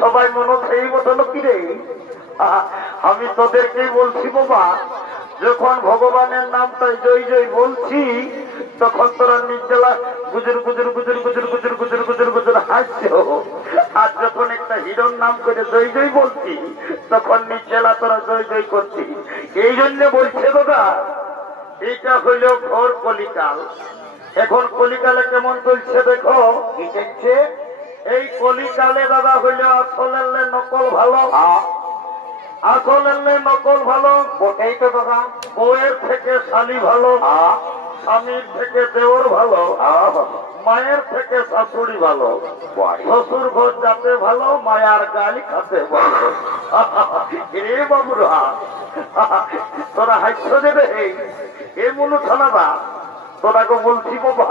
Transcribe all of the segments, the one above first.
সবাই মনে সেই মতন কি রে? আমি তোদেরকেই বলছি বাবা, যখন ভগবানের নামটাই জয় জয় বলছি তখন তোরা নির্জলা গুজর গুজর গুজর গুজর গুজর গুজর গুজর গুজর হাসছ। আর যখন একটা হিরণ নাম করে জয় জয় বলছি তখন নির্জলা তোরা জয় জয় করছি। এই জন্য বলছে দাদা, এইটা হইল ঘোর কলিকাল। এখন কলিকালে কেমন চলছে দেখো। কি দেখছে? এই কলিকালে দাদা হইল আসলের নকল ভালো, আসলের নকল ভালো। ওটাই তো দাদা, বউয়ের থেকে শালি ভালো, স্বামীর থেকে দেওর ভালো, মায়ের থেকে শাশুড়ি ভালো, শ্বশুর ঘর যাতে ভালো, মায়ার গাল খাতে ভালো। রে বাবুরা, তোরা হাস্য দেবে এ মনু থানাবা, তোরাকে বলছি বাবা,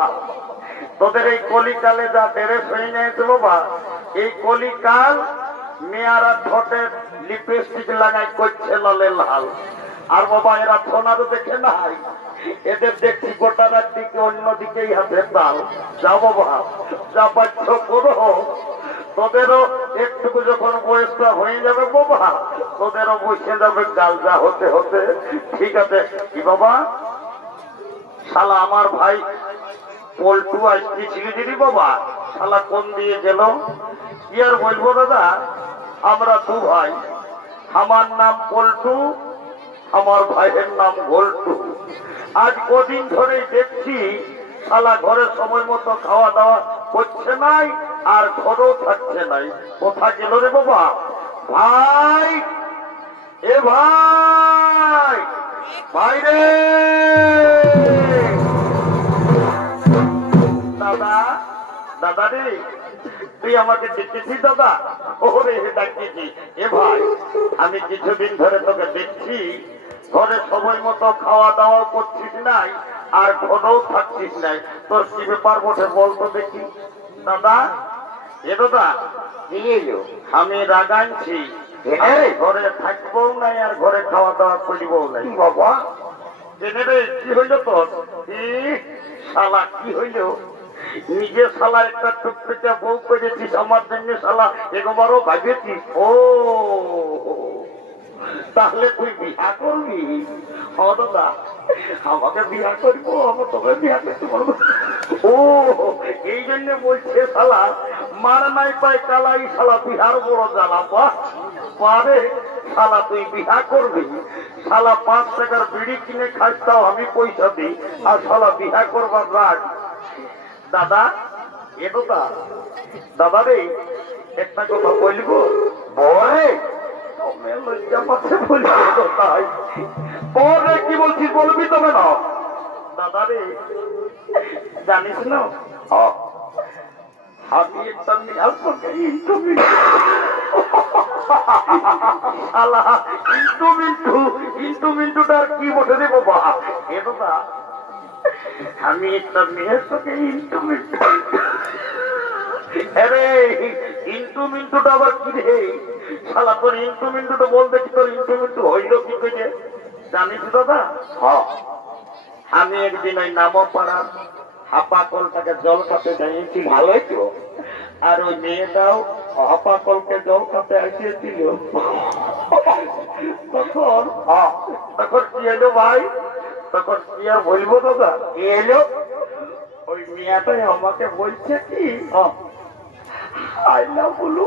তোদের এই কলিকালে যা ড্রেস হয়ে গেছে বাবা, এই কলিকাল মেয়ারা ঠোঁটে লিপস্টিক লাগাই করছে লালে লাল। আর বাবা এরা সোনারও দেখে নাই, এদের দেখছি গোটা রাত দিকে অন্যদিকেই হাতে তাল। যা বাবা, যা বাধ্য করো, তোদেরও একটুকু যখন বয়সটা হয়ে যাবে বাবা, তোদেরও বসে যাবে গাল যা হতে হতে। ঠিক আছে কি বাবা? শালা আমার ভাই পল্টু আসতেছিল যদি বাবা, শালা কোন দিয়ে গেল কি আর বলবো দাদা। আমরা দু ভাই, আমার নাম পল্টু, আমার ভাইয়ের নাম গোল্টু। আজ কদিন ধরেই দেখছি শালা ঘরে সময় মতো খাওয়া দাওয়া করছে নাই, আর ঘরেও থাকছে নাই। কোথা গেল রে বাবা? ভাই, এ ভাই, ভাই রে দাদা, দাদা রে তুই আমাকে দেখেছিস দাদা? ওরে ডাকিয়েছি। এ ভাই, আমি কিছুদিন ধরে তোকে দেখছি ঘরে সময় মতো খাওয়া দাওয়া করছিস নাই, আর ঘরেও থাকছিস নাই। তোর কি ব্যাপার বটে বলতো দেখি। দাদা, এ দাদা, আমি রাগাইছি, ঘরে থাকবো নাই আর ঘরে খাওয়া দাওয়া করবো নাই। বাবা জেনে রে, কি হইল তোর? শালা কি হইল? নিজে শালা একটা টুকটুকে বউ করেছিস, আমার জন্য শালা একবারও ভাবেছিস? ও তাহলে তুই বিয়া করবি? ও দাদা, আমাকে বিয়া করবো, আমার তোকে বিয়া করতে পারবো। ও এই জন্য বলছে শালা মার নাই পায় কালাই, শালা বিহার বড় জ্বালা পারে। শালা তুই বিয়া করবি, শালা 5 টাকার বিড়ি কিনে খাস, তাও আমি পয়সা দিই, আর শালা বিয়া করবার রাগ। দাদা, এ দাদা, দাদা রে একটা কথা বলবো? বলে লজ্জা পাচ্ছে বলবো তাই। বলে কি বলছিস বলবি তবে না? দাদা রে জানিস না, আমি একটা ইন্টুমিন্টুটার কি বসে দেবো বা? এ দাদা, আমি একটা মেয়ের সঙ্গে ইন্টুমিন্টু। আরে ইন্টুমিন্টুটা আবার কি রে? শালা তোর ইন্টুমিন্টুটা বল দেখি, তোর ইন্টুমিন্টু হইল কি করে জানিস দাদা? আমি একদিন ওই নামপাড়ার হাপা কলটাকে জল খাতে যাইয়েছি, ভালোই তো। আর ওই মেয়েটাও হাপা কলকে জল খাতে আসিয়েছিল। তখন তখন কি এলো ভাই? তখন কি আর বলবো দাদা, কি এলো? ওই মেয়েটাই আমাকে বলছে কি, আই লাভ বলু।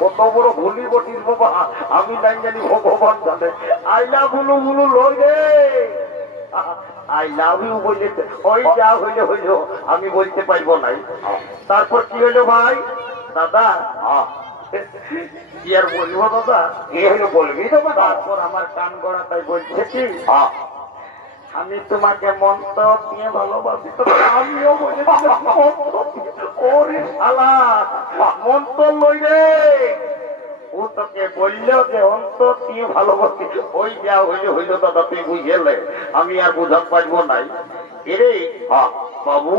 কত বড় ভুলি বটিস বাবা, আমি নাই জানি, ভগবান জানে। আই লাভ বলু বলু লগে আই লাভ ইউ বলে, ওই যা হইলে হইল, আমি বলতে পারবো নাই। তারপর কি হইলো ভাই? দাদা কি আর বলবো দাদা, কি হইলো বলবি তো। তারপর আমার কান গড়া তাই বলছে কি, আমি তোমাকে মন্ত্র দিয়ে ভালোবাসি। তো আমিও বলে ওরে শালা মন্ত্র লই রে, ও তোকে বললো যে অন্তর দিয়ে ভালোবাসি। ওই যা হইলে হইল দাদা, তুই বুঝেলে, আমি আর বুঝাতে পারবো নাই। এরে বাবু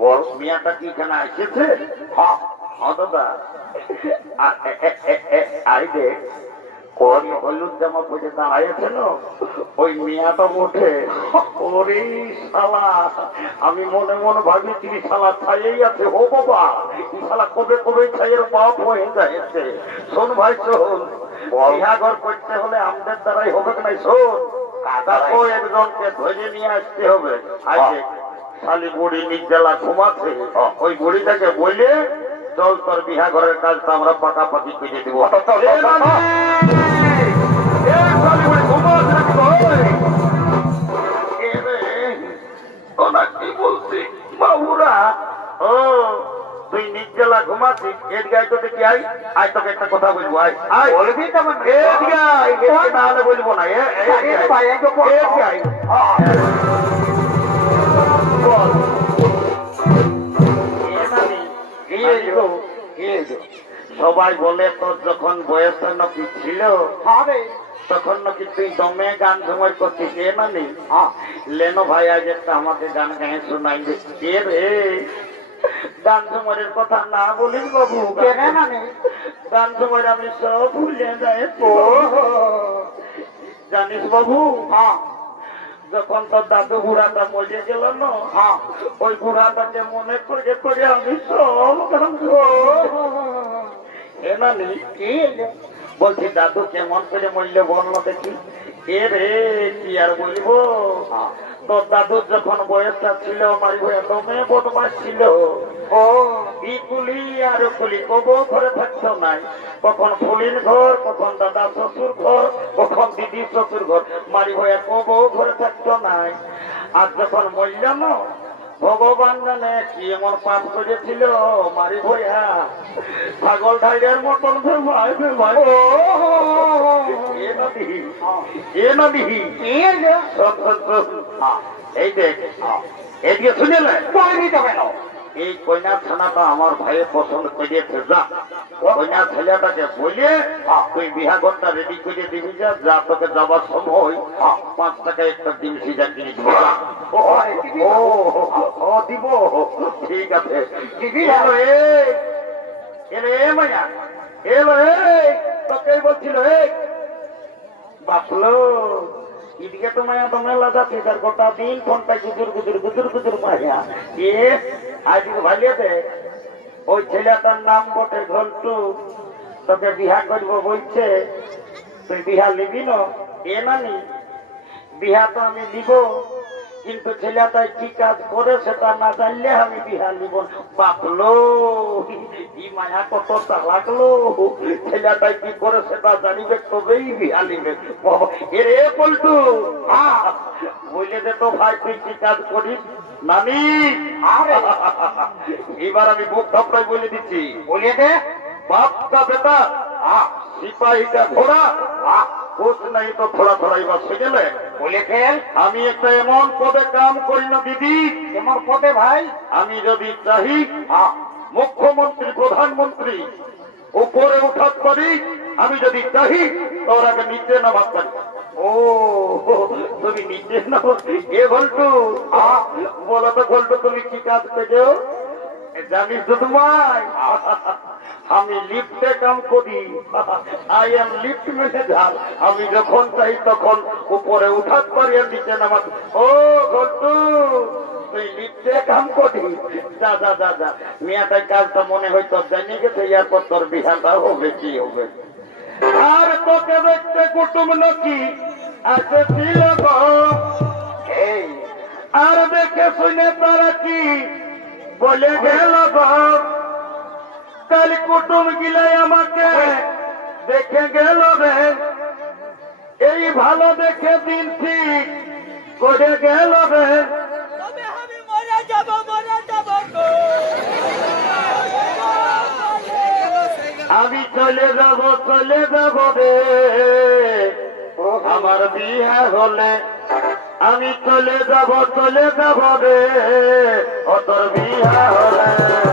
বল, মিয়াটা কি এখানে এসেছে? হ্যাঁ দাদা, আই দেখ কোন হলুদ জামা পরে দাঁড়াইছে না ওই মেয়াটা ওঠে ওরে শালা আমি মনে মনে ভাবি তিনি শালা ছাইয়েই আছে ও বাবা এই শালা কবে কবে ছাইয়ের বাপ হয়ে যাচ্ছে শোন ভাই শোন বিহাঘর করতে হলে আমাদের দ্বারাই হবে নাই শোন কাদাও একজনকে ধরে নিয়ে আসতে হবে আজকে শালি বুড়ি নির্জলা ঘুমাচ্ছে ওই বুড়িটাকে বলে চল তোর বিহাঘরের কাজটা আমরা পাকাপাকি করে দেবো কি বলছি বাবুরা ও তুই নির্জলা ঘুমাচ্ছিস এর গায়ে তো দেখি আয় আয় তোকে একটা কথা বলবো আয় আয় বলবি তাহলে বলবো না সবাই বলে তোর যখন বয়স নাকি ছিল তখন নাকি তুই দমে গান ঝুমার করছিস এ নানি লেনো ভাই আজ একটা আমাকে গান গায়ে শোনাই কে রে গান ঝুমারের কথা না বলিস বাবু গান ঝুমার আমি সব ভুলে যাই জানিস বাবু যখন তোর দাদু বুড়াটা মরে গেল না ওই বুড়াটাকে মনে করে করে আমি সব বলছি দাদু কেমন করে মরলে বললো দেখি এ রে কি আর বলবো তোর দাদুর যখন বয়সটা ছিল মারি বয়ে দমে বদমাস ছিল ও ই কুলি আর কুলি কবো ঘরে থাকতো নাই কখন ফুলির ঘর কখন দাদা শ্বশুর ঘর কখন দিদি শ্বশুর ঘর মারি বয়ে কবো ঘরে থাকতো নাই আর যখন মরল না ভগবান জানে কি এমন পাপ করেছিল মারি ভয়া ছাগল ঢাইরের মতন এই দেখ এদিকে শুনেলে এই কন্যা থানাটা আমার ভাইয়ে পছন্দ করিয়েছে যা কন্যা ছেলেটাকে বলে তুই বিহাঘরটা রেডি করে দিবি যা তোকে যাবার সময় 5 টাকা একটা ডিম সিজা কিনে দিব ও দিব ঠিক আছে মায়া এলো তোকে বলছিল বাপলো এদিকে তো মায়া তো মেলা যাচ্ছে তার গোটা দিন ফোনটা গুজুর গুজুর গুজুর গুজুর মায়া আজকে ভালিয়ে দে ওই ছেলেটার নাম বটে ঘন্টু তোকে বিহা করব বলছে তুই বিহা নিবি না এ নানি বিহা তো আমি নিব কিন্তু ছেলেটাই কি কাজ করে সেটা না জানলে আমি বিহা নিব বাপলো ই মায়া কত লাগলো ছেলেটাই কি করে সেটা জানিবে তবেই বিহা নিবে এরে পল্টু বলে দে তো ভাই তুই কি কাজ করিস নানি এবার আমি বুক ঢপটাই বলে দিচ্ছি বলে দে বাপটা বেটা সিপাহী का ঘোড়া कुछ नहीं तो थोड़ा थोड़ा बात सुझे बोले खेल আমি একটা এমন পদে কাম করি না দিদি এমন পদে ভাই আমি যদি চাই মুখ্যমন্ত্রী প্রধানমন্ত্রী উপরে উঠাত পারি আমি যদি চাই তোর আগে নিচে নামাত পারি ও তুমি নিচে নামো এ ঘন্টু বলো তো ঘন্টু তুমি কি কাজ করছো জানিস তো তোমায় আমি লিফটে কাম করি আই এম লিফট ম্যানেজার আমি যখন চাই তখন উপরে উঠাত পারি আর নিচে নামাত ও ঘন্টু তুই লিফটে কাম করি যা যা যা যা মেয়েটাই কাজটা মনে হয়তো জানি গেছে এরপর তোর বিহাটা হবে কি হবে আর তোকে দেখতে কুটুম নাকি আছে ছিল আর দেখে শুনে তারা কি বলে গেল কাল কুটুম গিলাই আমাকে দেখে গেল রে এই ভালো দেখে দিন ঠিক করে গেল রে আমি চলে যাব রে আমার বিয়ে হলে আমি চলে যাব রে ও তোর বিয়ে হলে